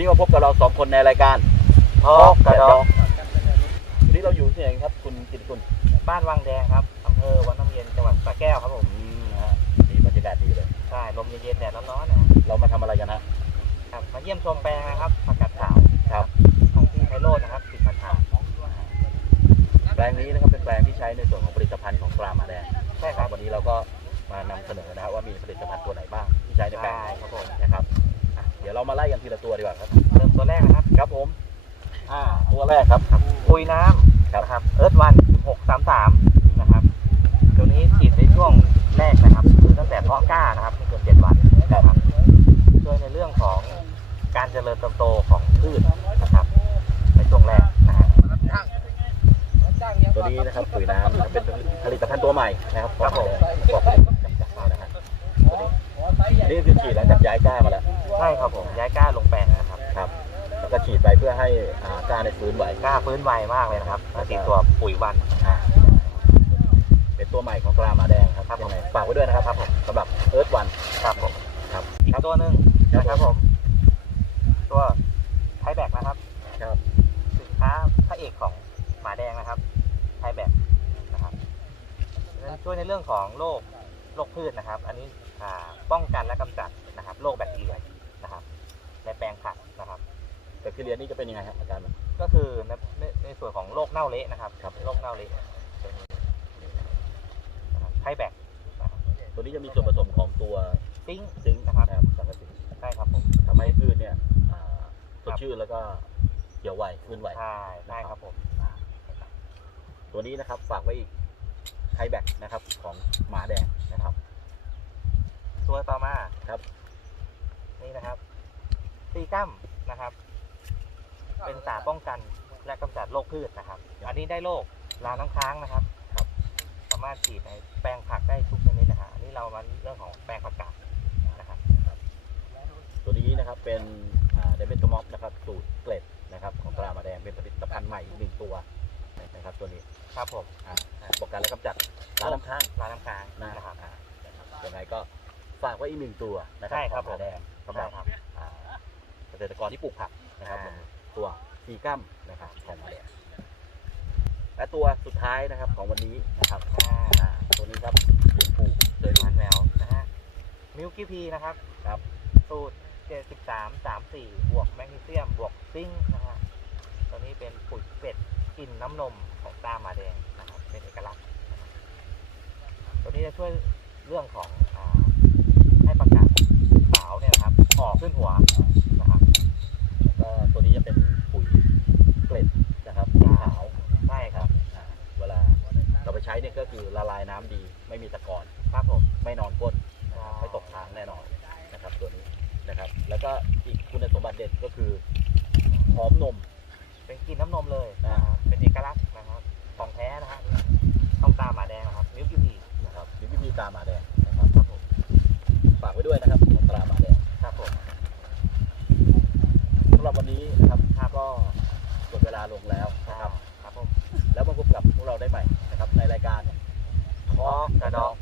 วันนี้มาพบกับเราสองคนในรายการพอกกระดอกวันนี้เราอยู่ที่ไหนครับ คุณกิตติคุณบ้านวังแดงครับอำเภอวัดน้ำเย็นจังหวัดสระแก้วครับผมอืมนะฮะดีบรรยากาศดีเลย ใช่ลมเย็นๆแดดร้อนๆนะเรามาทำอะไรกันฮะครับมาเยี่ยมชมแปลงนะครับผักกาดขาวครับ ของพี่ไพโรจน์นะครับติดปัญหาแปลงนี้นะครับเป็นแปลงที่ใช้ในส่วนของผลิตภัณฑ์ของปลาหมาแดงใช่ครับวันนี้เราก็มานำเสนอนะครับว่ามีผลิตภัณฑ์ตัวไหนบ้างที่ใช้ในแปลงใช่ครับผมนะครับอะ เดี๋ยวเรามาไล่กันทีละตัวดีกว่าครับเริ่มตัวแรกนะครับ ครับผม อ่า ตัวแรกครับ ปุยน้ำครับครับ เอิร์ธวัน 633 นะครับ ตัวนี้ฉีดในช่วงแรกนะครับ คือตั้งแต่เพาะกล้านะครับไม่เกิน7วันนะครับ ช่วยในเรื่องของการเจริญเติบโตของพืชนะครับ ในช่วงแรกนะฮะตัวนี้นะครับปุ๋ยน้ำเป็นผลิตภัณฑ์ตัวใหม่นะครับครับผม นี้อันนี่คือฉีดหลังจากย้ายก้ามาแล้วใช่ครับผมย้ายกล้าลงแปลงนะครับครับแล้วก็ฉีดไปเพื่อให้อ่าก้าในฟื้นไหวกล้าฟื้นไวมากเลยนะครับแล้วติดตัวปุ๋ยวันอ่าเป็นตัวใหม่ของปลาหมาแดงครับครับผมยังไงฝากไว้ด้วยนะครับครับผมสำหรับเอิร์ธวันครับผมครับอีกตัวหนึ่งครับนะครับผม ตัวไทแบกนะครับครับสินค้าพระเอกของหมาแดงนะครับไทแบกนะครับช่วยในเรื่องของโรค โรคพืชนะครับ อันนี้อ่าป้องกันและกำจัดนะครับโรคแบคทีเรียนะครับ ในแปลงผักนะครับแต่คือเรียนนี่จะเป็นยังไงครับอาการมันก็คือในในในส่วนของโรคเน่าเละนะครับครับโรคเน่าเละตัวนี้นะครับไทแบกนะครับตัวนี้จะมีส่วนผสมของตัวซิงค์ซิงค์นะครับนะครับสังกะสีใช่ครับผมทำให้พืชเนี่ยอ่าสดชื่นแล้วก็เขียวไวฟื้นไวใช่ใช่ครับผมตัวนี้นะครับฝากไว้อีกไทแบกนะครับของหมาแดงนะครับ ตัวต่อมา ครับ นี่นะครับซี กัมนะครับ เป็นสารป้องกันและกำจัดโรคพืชนะครับ อันนี้ได้โรคลาน้ำค้างนะครับครับ สามารถฉีดในแปลงผักได้ทุกชนิดนะฮะอันนี้เรามาเรื่องของแปลงผักกาดนะครับ ตัวนี้นะครับเป็นเดเมตมอฟนะครับสูตรเกล็ดนะครับของปลาหมาแดงเป็นผลิตภัณฑ์ใหม่อีกหนึ่งตัวนะครับตัวนี้ครับผมอ่าป้องกันและกำจัดล้างน้ำค้างลาน้ำค้างนะนะคครัรับบอ่านะครับยังไงก็ฝากไว้อีกหนึ่งตัวนะครัใช่ครับของหมาแดงสำหรับ ใช่ครับอ่าเก ษตรกรที่ปลูกผักนะครับอ่า ตัวซีกัมนะครับของหมาแดงและตัวสุดท้ายนะครับของวันนี้นะครับอ่าอ่าตัวนี้ครับหลวงปู่โดยทานแมวนะฮะมิลกี้พีนะครับ ครับสูตร 73 34 บวกแมกนีเซียม บวกซิงค์นะฮะ ตัวนี้เป็นปุ๋ยเป็ดกลิ่นน้ำนมของตาหมาแดงนะครับ เป็นเอกลักษณ์นะครับตัวนี้จะช่วยเรื่องของอาให้ประกาศสาวเนี่ยนะครับออกขึ้นหัว เป็นกินน้ำนมเลยนะครับเป็นเอกลักษณ์นะครับตองแท้นะฮะต้องตามหมาแดงนะครับมิวคิวีนะครับมิวิพีตามหมาแดงนะครับครับผมฝากไว้ด้วยนะครับของตราหมาแดงครับผมสำหรับวันนี้นะครับภาก็หมดเวลาลงแล้วนะครับ ครับผมแล้วมาพบกับพวกเราได้ใหม่นะครับในรายการทอกระดอง